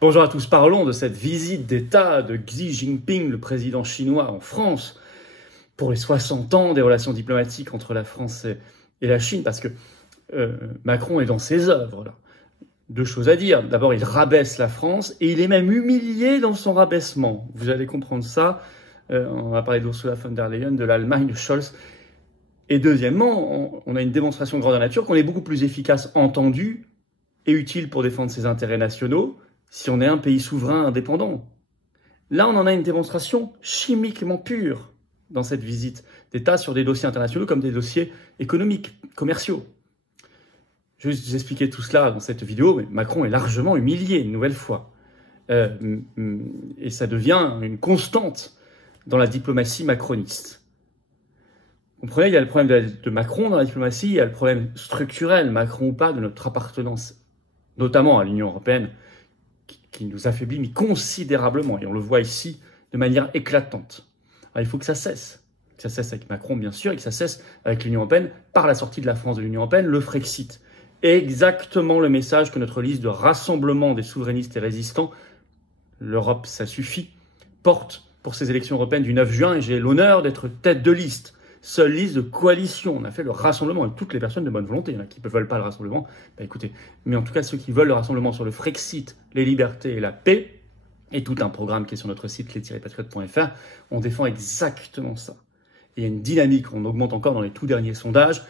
Bonjour à tous, parlons de cette visite d'État de Xi Jinping, le président chinois, en France, pour les 60 ans des relations diplomatiques entre la France et la Chine, parce que Macron est dans ses œuvres, là. Deux choses à dire. D'abord, il rabaisse la France, et il est même humilié dans son rabaissement. Vous allez comprendre ça. On va parler d'Ursula von der Leyen, de l'Allemagne, de Scholz. Et deuxièmement, on a une démonstration de grandeur nature qu'on est beaucoup plus efficace, entendu, et utile pour défendre ses intérêts nationaux, si on est un pays souverain indépendant. Là, on en a une démonstration chimiquement pure dans cette visite d'État sur des dossiers internationaux comme des dossiers économiques, commerciaux. Je vais vous expliquer tout cela dans cette vidéo, mais Macron est largement humilié une nouvelle fois. Et ça devient une constante dans la diplomatie macroniste. Vous comprenez, il y a le problème de Macron dans la diplomatie, il y a le problème structurel, Macron ou pas, de notre appartenance, notamment à l'Union européenne, qui nous affaiblit mais considérablement, et on le voit ici de manière éclatante. Alors, il faut que ça cesse avec Macron bien sûr, et que ça cesse avec l'Union européenne par la sortie de la France de l'Union européenne, le Frexit. Exactement le message que notre liste de rassemblement des souverainistes et résistants, l'Europe ça suffit, porte pour ces élections européennes du 9 juin, et j'ai l'honneur d'être tête de liste. Seule liste de coalition. On a fait le rassemblement avec toutes les personnes de bonne volonté. Il y en a qui ne veulent pas le rassemblement. Bah écoutez, mais en tout cas, ceux qui veulent le rassemblement sur le Frexit, les libertés et la paix, et tout un programme qui est sur notre site les-patriotes.fr, on défend exactement ça. Et il y a une dynamique, on augmente encore dans les tout derniers sondages.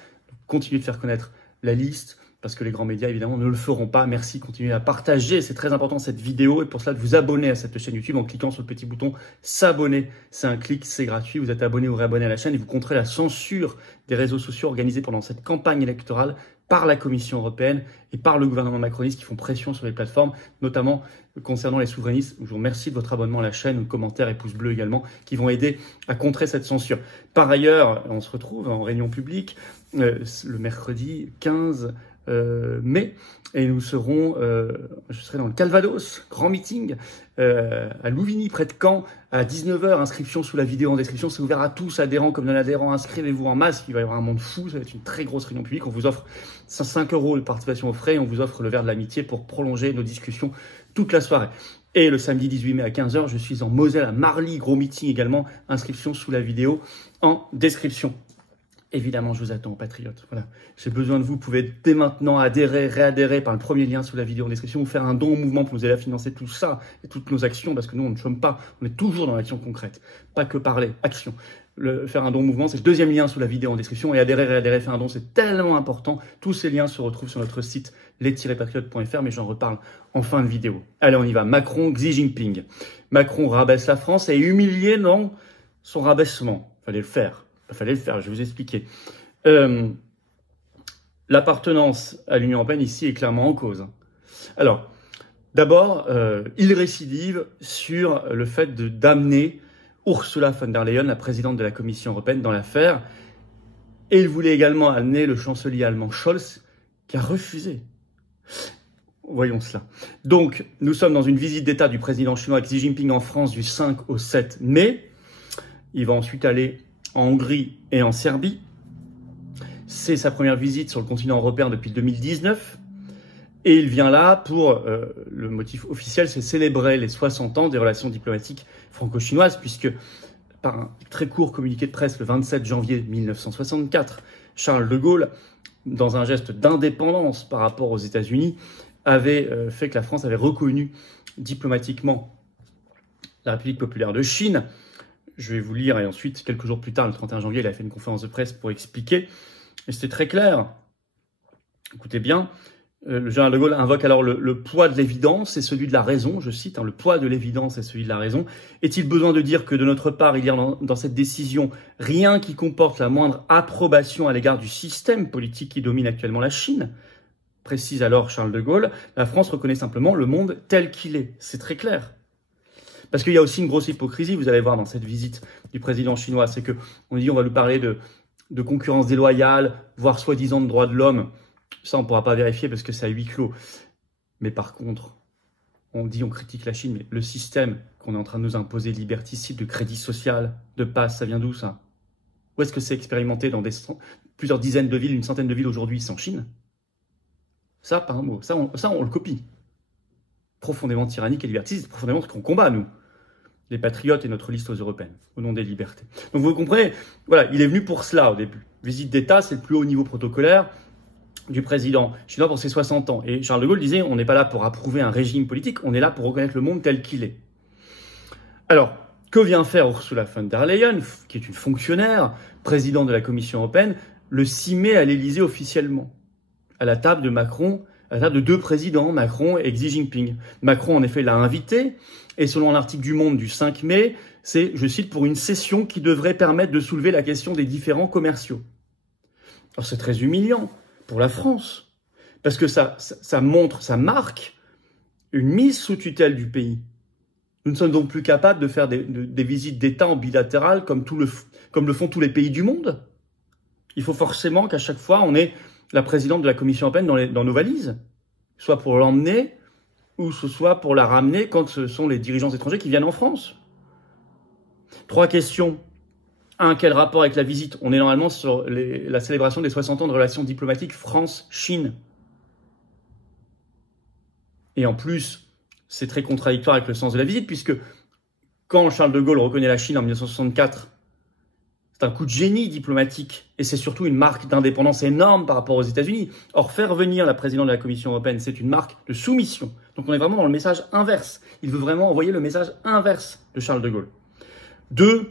Continuez de faire connaître la liste, parce que les grands médias, évidemment, ne le feront pas. Merci, continuez à partager, c'est très important cette vidéo, et pour cela, de vous abonner à cette chaîne YouTube en cliquant sur le petit bouton s'abonner. C'est un clic, c'est gratuit, vous êtes abonné ou réabonné à la chaîne, et vous contrez la censure des réseaux sociaux organisés pendant cette campagne électorale par la Commission européenne et par le gouvernement macroniste qui font pression sur les plateformes, notamment concernant les souverainistes. Je vous remercie de votre abonnement à la chaîne, commentaires et pouces bleus également, qui vont aider à contrer cette censure. Par ailleurs, on se retrouve en réunion publique le mercredi 15 mai, et nous serons, je serai dans le Calvados, grand meeting, à Louvigny, près de Caen, à 19h, inscription sous la vidéo en description, c'est ouvert à tous, adhérents comme non-adhérents, inscrivez-vous en masse, il va y avoir un monde fou, ça va être une très grosse réunion publique, on vous offre 5 € de participation aux frais, et on vous offre le verre de l'amitié pour prolonger nos discussions toute la soirée. Et le samedi 18 mai à 15h, je suis en Moselle, à Marly, gros meeting également, inscription sous la vidéo en description. Évidemment, je vous attends, patriotes. Voilà. J'ai besoin de vous. Vous pouvez dès maintenant adhérer, réadhérer par le premier lien sous la vidéo en description ou faire un don au mouvement pour nous aider à financer tout ça et toutes nos actions, parce que nous, on ne chôme pas. On est toujours dans l'action concrète. Pas que parler, action. Faire un don au mouvement, c'est le deuxième lien sous la vidéo en description. Et adhérer, réadhérer, faire un don, c'est tellement important. Tous ces liens se retrouvent sur notre site les-patriotes.fr, mais j'en reparle en fin de vidéo. Allez, on y va. Macron, Xi Jinping. Macron rabaisse la France et est humilié dans son rabaissement. Fallait le faire. Il fallait le faire, je vais vous expliquer. L'appartenance à l'Union européenne ici est clairement en cause. Alors, d'abord, il récidive sur le fait d'amener Ursula von der Leyen, la présidente de la Commission européenne, dans l'affaire. Et il voulait également amener le chancelier allemand Scholz, qui a refusé. Voyons cela. Donc, nous sommes dans une visite d'État du président chinois Xi Jinping en France du 5 au 7 mai. Il va ensuite aller en Hongrie et en Serbie. C'est sa première visite sur le continent européen depuis 2019. Et il vient là pour, le motif officiel, c'est célébrer les 60 ans des relations diplomatiques franco-chinoises, puisque par un très court communiqué de presse le 27 janvier 1964, Charles de Gaulle, dans un geste d'indépendance par rapport aux États-Unis, avait fait que la France avait reconnu diplomatiquement la République populaire de Chine. Je vais vous lire, et ensuite, quelques jours plus tard, le 31 janvier, il a fait une conférence de presse pour expliquer. Et c'était très clair. Écoutez bien, le général de Gaulle invoque alors le poids de l'évidence et celui de la raison. Je cite, le poids de l'évidence et celui de la raison. Est-il besoin de dire que de notre part, il y a dans cette décision rien qui comporte la moindre approbation à l'égard du système politique qui domine actuellement la Chine? Précise alors Charles de Gaulle, la France reconnaît simplement le monde tel qu'il est. C'est très clair. Parce qu'il y a aussi une grosse hypocrisie, vous allez voir dans cette visite du président chinois, c'est qu'on dit on va nous parler de concurrence déloyale, voire soi-disant de droits de l'homme. Ça, on ne pourra pas vérifier parce que c'est à huis clos. Mais par contre, on critique la Chine, mais le système qu'on est en train de nous imposer, liberticide, de crédit social, de passe, ça vient d'où ça? Où est-ce que c'est expérimenté dans plusieurs dizaines de villes, une centaine de villes aujourd'hui? C'est en Chine. Ça, pas un mot. Ça, on le copie. profondément tyrannique et liberticide, c'est profondément ce qu'on combat, nous, les patriotes et notre liste aux européennes, au nom des libertés. Donc vous comprenez, voilà, il est venu pour cela au début. Visite d'État, c'est le plus haut niveau protocolaire du président chinois pour ses 60 ans. Et Charles de Gaulle disait, on n'est pas là pour approuver un régime politique, on est là pour reconnaître le monde tel qu'il est. Alors, que vient faire Ursula von der Leyen, qui est une fonctionnaire, présidente de la Commission européenne, le 6 mai à l'Élysée officiellement, à la table de Macron, à la table de deux présidents, Macron et Xi Jinping. Macron, en effet, l'a invité, et selon l'article du Monde du 5 mai, c'est, je cite, pour une session qui devrait permettre de soulever la question des différends commerciaux. Alors c'est très humiliant pour la France, parce que ça montre, ça marque une mise sous tutelle du pays. Nous ne sommes donc plus capables de faire des visites d'État en bilatéral comme le font tous les pays du monde. Il faut forcément qu'à chaque fois, on ait la présidente de la Commission européenne dans nos valises, soit pour l'emmener, ou ce soit pour la ramener quand ce sont les dirigeants étrangers qui viennent en France. 3 questions. 1. Quel rapport avec la visite? On est normalement sur la célébration des 60 ans de relations diplomatiques France-Chine. Et en plus, c'est très contradictoire avec le sens de la visite, puisque quand Charles de Gaulle reconnaît la Chine en 1964, c'est un coup de génie diplomatique, et c'est surtout une marque d'indépendance énorme par rapport aux États-Unis. Or, faire venir la présidente de la Commission européenne, c'est une marque de soumission. Donc on est vraiment dans le message inverse. Il veut vraiment envoyer le message inverse de Charles de Gaulle. 2,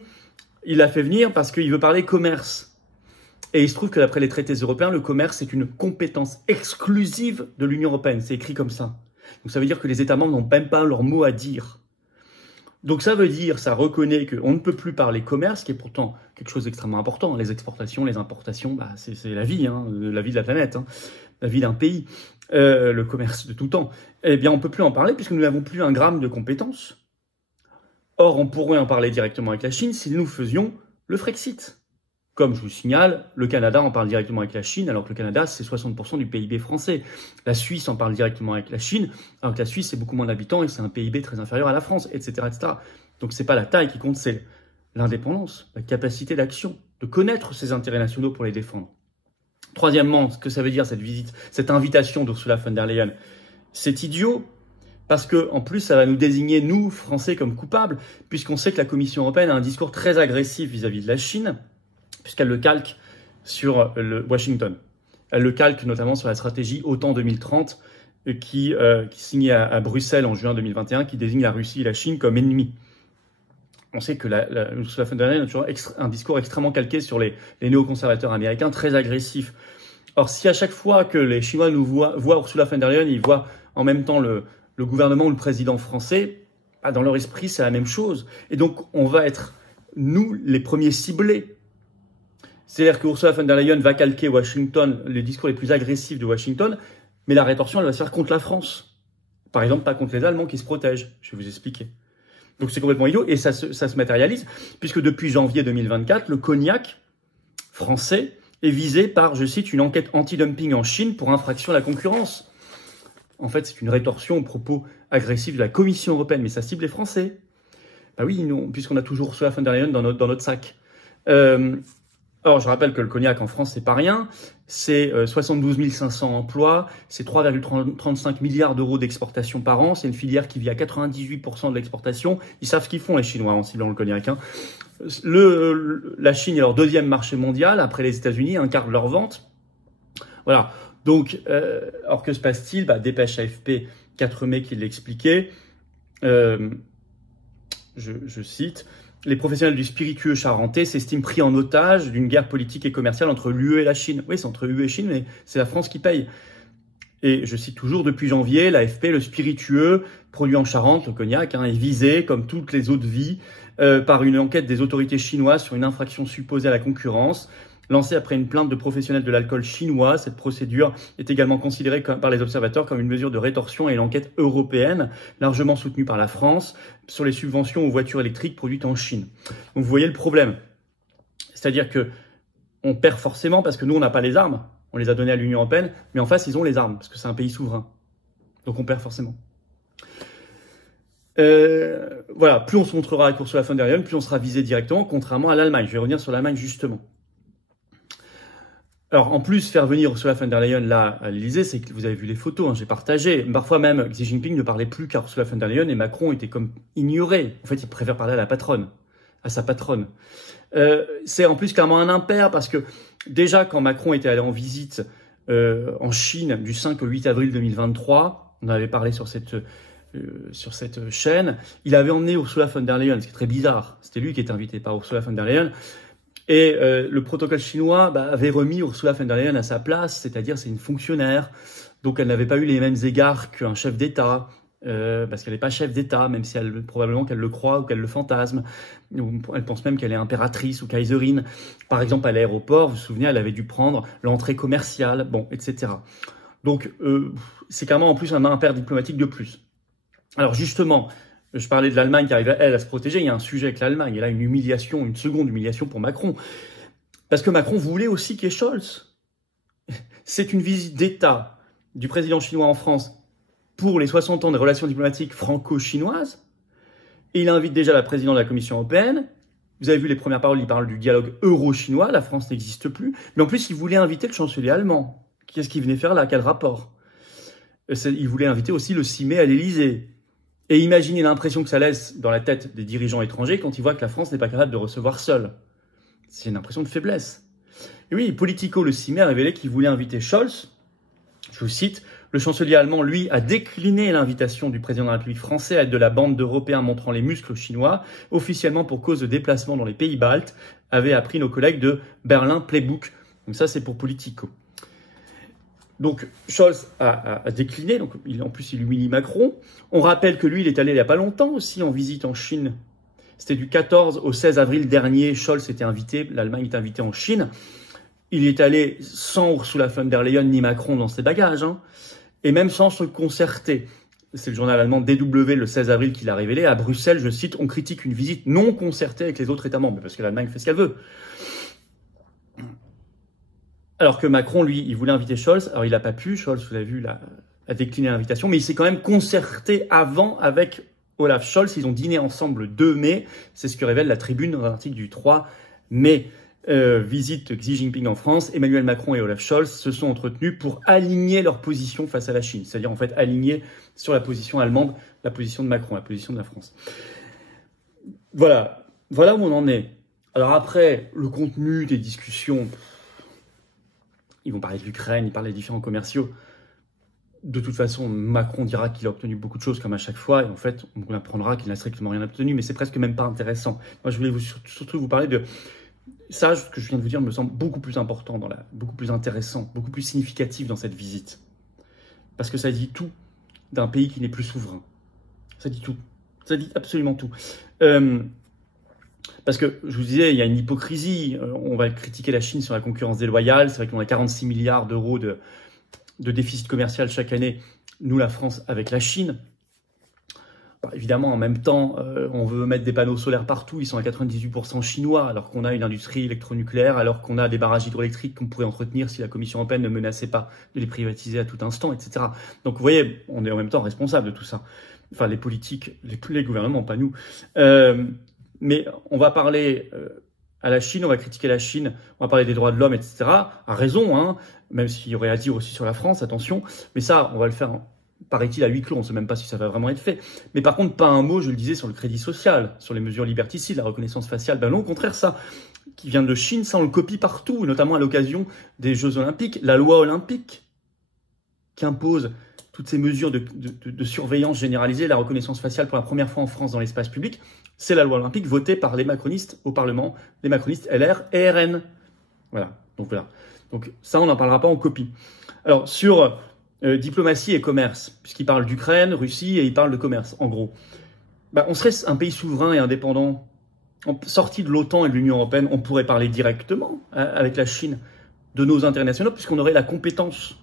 il l'a fait venir parce qu'il veut parler commerce. Et il se trouve que d'après les traités européens, le commerce est une compétence exclusive de l'Union européenne. C'est écrit comme ça. Donc ça veut dire que les États membres n'ont même pas leur mot à dire. Donc ça veut dire, ça reconnaît qu'on ne peut plus parler commerce, qui est pourtant quelque chose d'extrêmement important. Les exportations, les importations, c'est la vie, la vie de la planète, la vie d'un pays, le commerce de tout temps. Eh bien, on ne peut plus en parler puisque nous n'avons plus un gramme de compétences. Or, on pourrait en parler directement avec la Chine si nous faisions le Frexit. Comme je vous signale, le Canada en parle directement avec la Chine, alors que le Canada, c'est 60% du PIB français. La Suisse en parle directement avec la Chine, alors que la Suisse, c'est beaucoup moins d'habitants et c'est un PIB très inférieur à la France, etc., etc. Donc, c'est pas la taille qui compte, c'est l'indépendance, la capacité d'action, de connaître ses intérêts nationaux pour les défendre. Troisièmement, ce que ça veut dire, cette visite, cette invitation d'Ursula von der Leyen, c'est idiot, parce que, en plus, ça va nous désigner, nous, Français, comme coupables, puisqu'on sait que la Commission européenne a un discours très agressif vis-à-vis de la Chine, puisqu'elle le calque sur Washington. Elle le calque notamment sur la stratégie OTAN 2030 qui signée à Bruxelles en juin 2021, qui désigne la Russie et la Chine comme ennemis. On sait que Ursula von der Leyen a toujours un discours extrêmement calqué sur les néoconservateurs américains, très agressif. Or, si à chaque fois que les Chinois nous voient Ursula von der Leyen, ils voient en même temps le gouvernement ou le président français, dans leur esprit, c'est la même chose. Et donc, on va être, nous, les premiers ciblés. C'est-à-dire que Ursula von der Leyen va calquer Washington, les discours les plus agressifs de Washington, mais la rétorsion, elle va se faire contre la France. Par exemple, pas contre les Allemands qui se protègent. Je vais vous expliquer. Donc c'est complètement idiot et ça se matérialise, puisque depuis janvier 2024, le cognac français est visé par, je cite, une enquête anti-dumping en Chine pour infraction à la concurrence. En fait, c'est une rétorsion aux propos agressifs de la Commission européenne, mais ça cible les Français. Bah oui, non, puisqu'on a toujours Ursula von der Leyen dans notre sac. Or, je rappelle que le cognac en France, c'est pas rien. C'est 72 500 emplois, c'est 3,35 milliards d'euros d'exportation par an. C'est une filière qui vit à 98% de l'exportation. Ils savent ce qu'ils font, les Chinois, en ciblant le cognac. La Chine est leur deuxième marché mondial, après les États-Unis, un quart de leur vente. Voilà. Donc, or que se passe-t-il? Dépêche AFP 4 mai qui l'expliquait. Je cite. Les professionnels du spiritueux charentais s'estiment pris en otage d'une guerre politique et commerciale entre l'UE et la Chine. Oui, c'est entre l'UE et Chine, mais c'est la France qui paye. Et je cite toujours, depuis janvier, l'AFP, le spiritueux, produit en Charente, le cognac, est visé, comme toutes les autres vies, par une enquête des autorités chinoises sur une infraction supposée à la concurrence. Lancée après une plainte de professionnels de l'alcool chinois, cette procédure est également considérée par les observateurs comme une mesure de rétorsion et l'enquête européenne, largement soutenue par la France, sur les subventions aux voitures électriques produites en Chine. Donc vous voyez le problème. C'est-à-dire que on perd forcément parce que nous, on n'a pas les armes. On les a données à l'Union européenne, mais en face, ils ont les armes, parce que c'est un pays souverain. Donc on perd forcément. Voilà, plus on se montrera avec Ursula von der Leyen, plus on sera visé directement, contrairement à l'Allemagne. Je vais revenir sur l'Allemagne justement. Alors, en plus, faire venir Ursula von der Leyen là à l'Élysée, c'est que vous avez vu les photos, hein, j'ai partagé. Parfois même, Xi Jinping ne parlait plus qu'à Ursula von der Leyen et Macron était comme ignoré. En fait, il préfère parler à la patronne, à sa patronne. C'est en plus clairement un impair parce que déjà, quand Macron était allé en visite en Chine du 5 au 8 avril 2023, on en avait parlé sur cette chaîne, il avait emmené Ursula von der Leyen, ce qui est très bizarre. C'était lui qui était invité par Ursula von der Leyen. Et le protocole chinois avait remis Ursula von der Leyen à sa place, c'est-à-dire c'est une fonctionnaire, donc elle n'avait pas eu les mêmes égards qu'un chef d'État, parce qu'elle n'est pas chef d'État, même si probablement qu'elle le croit ou qu'elle le fantasme. Elle pense même qu'elle est impératrice ou kaiserine. Par exemple, à l'aéroport, vous vous souvenez, elle avait dû prendre l'entrée commerciale, bon, etc. Donc c'est carrément en plus un impair diplomatique de plus. Alors justement, je parlais de l'Allemagne qui arrive, elle, à se protéger. Il y a un sujet avec l'Allemagne. Et là, une seconde humiliation pour Macron. Parce que Macron voulait aussi qu'il y ait Scholz. C'est une visite d'État du président chinois en France pour les 60 ans des relations diplomatiques franco-chinoises. Et il invite déjà la présidente de la Commission européenne. Vous avez vu les premières paroles, il parle du dialogue euro-chinois. La France n'existe plus. Mais en plus, il voulait inviter le chancelier allemand. Qu'est-ce qu'il venait faire là? Quel rapport? Il voulait inviter aussi le 6 mai à l'Élysée. Et imaginez l'impression que ça laisse dans la tête des dirigeants étrangers quand ils voient que la France n'est pas capable de recevoir seule. C'est une impression de faiblesse. Et oui, Politico, le 6 mai, a révélé qu'il voulait inviter Scholz. Je vous cite, le chancelier allemand, lui, a décliné l'invitation du président de la République français à être de la bande d'Européens montrant les muscles chinois, officiellement pour cause de déplacement dans les pays baltes, avaient appris nos collègues de Berlin Playbook. Donc ça, c'est pour Politico. Donc Scholz a décliné, donc en plus il humilie Macron. On rappelle que lui, il est allé il n'y a pas longtemps aussi en visite en Chine. C'était du 14 au 16 avril dernier, Scholz était invité, l'Allemagne est invitée en Chine. Il est allé sans Ursula von der Leyen ni Macron dans ses bagages, hein, et même sans se concerter. C'est le journal allemand DW le 16 avril qui l'a révélé. À Bruxelles, je cite, on critique une visite non concertée avec les autres États membres, parce que l'Allemagne fait ce qu'elle veut. Alors que Macron, lui, il voulait inviter Scholz. Alors, il n'a pas pu. Scholz, vous avez vu, a décliné l'invitation. Mais il s'est quand même concerté avant avec Olaf Scholz. Ils ont dîné ensemble le 2 mai. C'est ce que révèle la Tribune dans un article du 3 mai. Visite Xi Jinping en France. Emmanuel Macron et Olaf Scholz se sont entretenus pour aligner leur position face à la Chine. C'est-à-dire, en fait, aligner sur la position allemande, la position de Macron, la position de la France. Voilà où on en est. Alors après, le contenu des discussions... Ils vont parler de l'Ukraine, ils parlent des différents commerciaux. De toute façon, Macron dira qu'il a obtenu beaucoup de choses comme à chaque fois. Et en fait, on apprendra qu'il n'a strictement rien obtenu. Mais c'est presque même pas intéressant. Moi, je voulais surtout vous parler de... Ça, ce que je viens de vous dire me semble beaucoup plus important, beaucoup plus intéressant, beaucoup plus significatif dans cette visite. Parce que ça dit tout d'un pays qui n'est plus souverain. Ça dit tout. Ça dit absolument tout. Parce que, je vous disais, il y a une hypocrisie. On va critiquer la Chine sur la concurrence déloyale. C'est vrai qu'on a 46 milliards d'euros de déficit commercial chaque année, nous, la France, avec la Chine. Bah, évidemment, en même temps, on veut mettre des panneaux solaires partout. Ils sont à 98% chinois, alors qu'on a une industrie électronucléaire, alors qu'on a des barrages hydroélectriques qu'on pourrait entretenir si la Commission européenne ne menaçait pas de les privatiser à tout instant, etc. Donc, vous voyez, on est en même temps responsable de tout ça. Enfin, les politiques, les gouvernements, pas nous. Mais on va parler à la Chine, on va critiquer la Chine, on va parler des droits de l'homme, etc. À raison, hein, même s'il y aurait à dire aussi sur la France, attention. Mais ça, on va le faire, paraît-il, à huis clos. On ne sait même pas si ça va vraiment être fait. Mais par contre, pas un mot, je le disais, sur le crédit social, sur les mesures liberticides, la reconnaissance faciale. Ben non, au contraire, ça, qui vient de Chine, ça, on le copie partout, notamment à l'occasion des Jeux Olympiques. La loi olympique qui impose toutes ces mesures de surveillance généralisée, la reconnaissance faciale pour la première fois en France dans l'espace public, c'est la loi olympique votée par les macronistes au Parlement, les macronistes LR et RN. Voilà. Donc ça, on n'en parlera pas en copie. Alors, sur diplomatie et commerce, puisqu'il parle d'Ukraine, Russie, et il parle de commerce, en gros. Bah, on serait un pays souverain et indépendant, sorti de l'OTAN et de l'Union européenne, on pourrait parler directement avec la Chine de nos intérêts nationaux, puisqu'on aurait la compétence.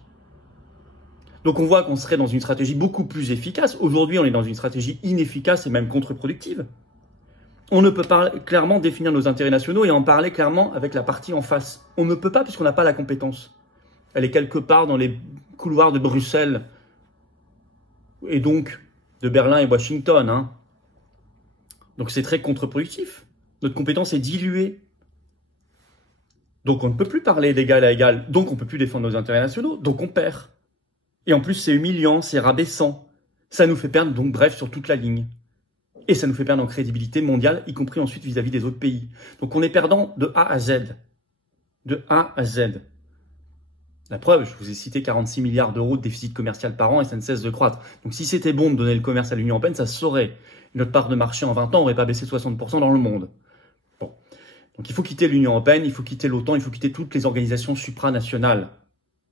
Donc on voit qu'on serait dans une stratégie beaucoup plus efficace. Aujourd'hui, on est dans une stratégie inefficace et même contre-productive. On ne peut pas clairement définir nos intérêts nationaux et en parler clairement avec la partie en face. On ne peut pas puisqu'on n'a pas la compétence. Elle est quelque part dans les couloirs de Bruxelles et donc de Berlin et Washington. Hein. Donc c'est très contre-productif. Notre compétence est diluée. Donc on ne peut plus parler d'égal à égal, donc on ne peut plus défendre nos intérêts nationaux, donc on perd. Et en plus c'est humiliant, c'est rabaissant. Ça nous fait perdre donc bref sur toute la ligne. Et ça nous fait perdre en crédibilité mondiale, y compris ensuite vis-à-vis des autres pays. Donc on est perdant de A à Z. De A à Z. La preuve, je vous ai cité 46 milliards d'euros de déficit commercial par an et ça ne cesse de croître. Donc si c'était bon de donner le commerce à l'Union européenne, ça se saurait. Notre part de marché en 20 ans n'aurait pas baissé 60% dans le monde. Bon. Donc il faut quitter l'Union européenne, il faut quitter l'OTAN, il faut quitter toutes les organisations supranationales.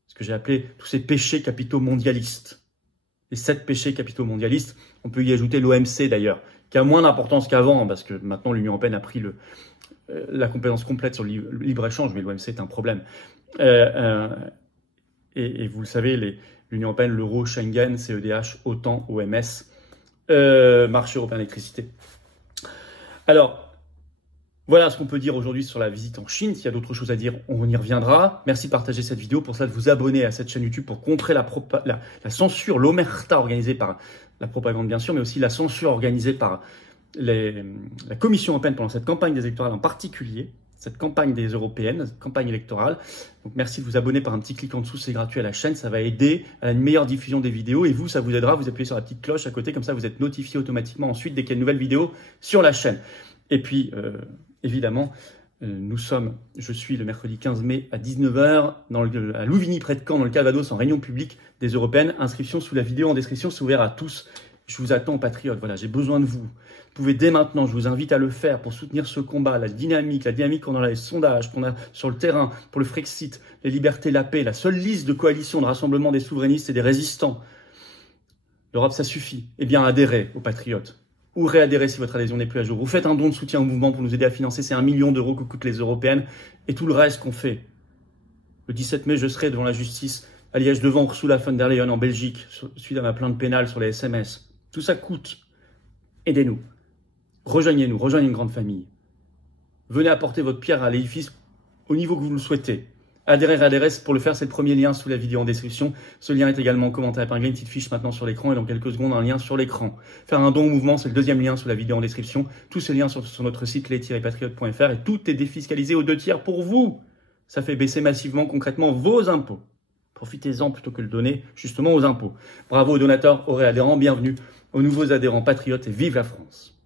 Ce que j'ai appelé tous ces péchés capitaux mondialistes. Les 7 péchés capitaux mondialistes, on peut y ajouter l'OMC d'ailleurs, qui a moins d'importance qu'avant, parce que maintenant l'Union européenne a pris la compétence complète sur le libre-échange, mais l'OMC est un problème. Et vous le savez, l'Union européenne, l'euro, Schengen, CEDH, OTAN, OMS, marché européen d'électricité. Alors, voilà ce qu'on peut dire aujourd'hui sur la visite en Chine. S'il y a d'autres choses à dire, on y reviendra. Merci de partager cette vidéo. Pour cela, de vous abonner à cette chaîne YouTube pour contrer la censure, l'omerta organisée par la propagande, bien sûr, mais aussi la censure organisée par la Commission européenne pendant cette campagne des électorales en particulier, cette campagne des européennes, cette campagne électorale. Donc merci de vous abonner par un petit clic en dessous, c'est gratuit à la chaîne. Ça va aider à une meilleure diffusion des vidéos et vous, ça vous aidera. Vous appuyez sur la petite cloche à côté, comme ça vous êtes notifié automatiquement ensuite dès qu'il y a une nouvelle vidéo sur la chaîne. Et puis, évidemment, je suis le mercredi 15 mai à 19h à Louvigny, près de Caen, dans le Calvados, en réunion publique des européennes. Inscription sous la vidéo en description, c'est ouvert à tous. Je vous attends, patriotes. Voilà, j'ai besoin de vous. Vous pouvez dès maintenant, je vous invite à le faire pour soutenir ce combat, la dynamique qu'on a dans les sondages, qu'on a sur le terrain, pour le Frexit, les libertés, la paix, la seule liste de coalition, de rassemblement des souverainistes et des résistants. L'Europe, ça suffit. Eh bien, adhérez aux patriotes. Ou réadhérez si votre adhésion n'est plus à jour. Vous faites un don de soutien au mouvement pour nous aider à financer. C'est 1 million d'euros que coûtent les européennes et tout le reste qu'on fait. Le 17 mai, je serai devant la justice à Liège devant Ursula von der Leyen en Belgique, suite à ma plainte pénale sur les SMS. Tout ça coûte. Aidez-nous. Rejoignez-nous. Rejoignez une grande famille. Venez apporter votre pierre à l'édifice au niveau que vous le souhaitez. Adhérez, pour le faire, c'est le premier lien sous la vidéo en description. Ce lien est également commenté par une petite fiche maintenant sur l'écran et dans quelques secondes, un lien sur l'écran. Faire un don au mouvement, c'est le deuxième lien sous la vidéo en description. Tous ces liens sont sur notre site les-patriotes.fr et tout est défiscalisé aux 2 tiers pour vous. Ça fait baisser massivement, concrètement, vos impôts. Profitez-en plutôt que de le donner justement aux impôts. Bravo aux donateurs, aux réadhérents, bienvenue aux nouveaux adhérents patriotes et vive la France.